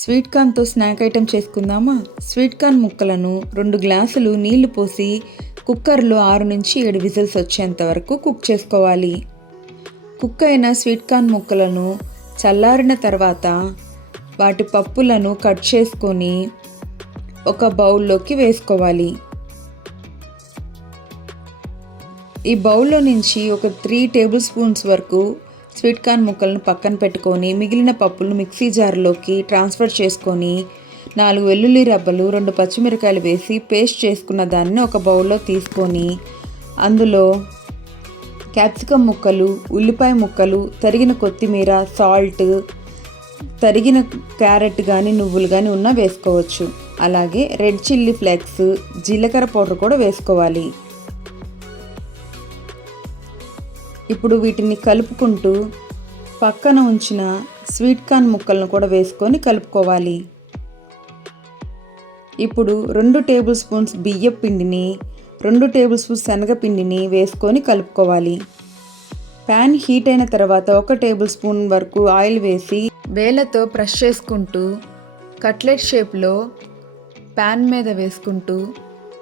Sweet కార్న్తో snack item చేసుకుందామా. Sweet corn ముక్కలను 2 గ్లాసులు నీళ్లు పోసి కుక్కర్లో 6 నుంచి 7 విజిల్స్ వచ్చేంత వరకు కుక్ చేసుకోవాలి. కుక్ అయిన స్వీట్ కార్న్ ముక్కలను చల్లారిన తర్వాత వాటి పప్పులను కట్ చేసుకొని ఒక బౌల్లోకి వేసుకోవాలి. ఈ బౌల్లో నుంచి ఒక 3 టేబుల్ స్పూన్స్ వరకు స్వీట్ కార్న్ ముక్కలను పక్కన పెట్టుకొని మిగిలిన పప్పులను మిక్సీ జార్లోకి ట్రాన్స్ఫర్ చేసుకొని 4 వెల్లుల్లి రబ్బలు 2 పచ్చిమిరకాయలు వేసి పేస్ట్ చేసుకున్న దాన్ని ఒక బౌల్లో తీసుకొని అందులో క్యాప్సికమ్ ముక్కలు, ఉల్లిపాయ ముక్కలు, తరిగిన కొత్తిమీర, సాల్ట్, తరిగిన క్యారెట్ కానీ నువ్వులు కానీ ఉన్నా వేసుకోవచ్చు. అలాగే రెడ్ చిల్లీ ఫ్లేక్స్, జీలకర్ర పౌడర్ కూడా వేసుకోవాలి. ఇప్పుడు వీటిని కలుపుకుంటూ పక్కన ఉంచిన స్వీట్ కార్న్ ముక్కలను కూడా వేసుకొని కలుపుకోవాలి. ఇప్పుడు 2 టేబుల్ స్పూన్స్ బియ్యం పిండిని 2 టేబుల్ స్పూన్స్ శనగపిండిని వేసుకొని కలుపుకోవాలి. ప్యాన్ హీట్ అయిన తర్వాత 1 టేబుల్ స్పూన్ వరకు ఆయిల్ వేసి వేళ్ళతో ప్రెస్ చేసుకుంటూ కట్లెట్ షేప్లో ప్యాన్ మీద వేసుకుంటూ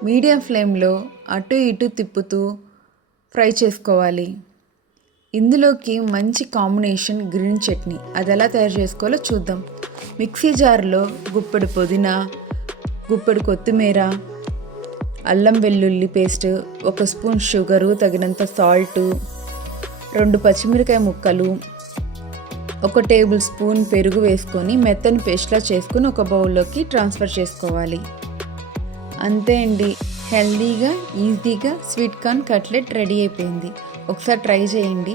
మీడియం ఫ్లేమ్లో అటు ఇటు తిప్పుతూ ఫ్రై చేసుకోవాలి. ఇందులోకి మంచి కాంబినేషన్ గ్రీన్ చట్నీ. అది ఎలా తయారు చేసుకోవాలో చూద్దాం. మిక్సీ జార్లో గుప్పెడు పుదీనా, గుప్పెడు కొత్తిమీర, అల్లం వెల్లుల్లి పేస్ట్, 1 స్పూన్ షుగరు, తగినంత సాల్టు, 2 పచ్చిమిరకాయ ముక్కలు, 1 టేబుల్ స్పూన్ పెరుగు వేసుకొని మెత్తని పేస్ట్లా చేసుకొని ఒక బౌల్లోకి ట్రాన్స్ఫర్ చేసుకోవాలి. అంతే అండి, హెల్దీగా ఈజీగా స్వీట్ కార్న్ కట్లెట్ రెడీ అయిపోయింది. ఒకసారి ట్రై చేయండి.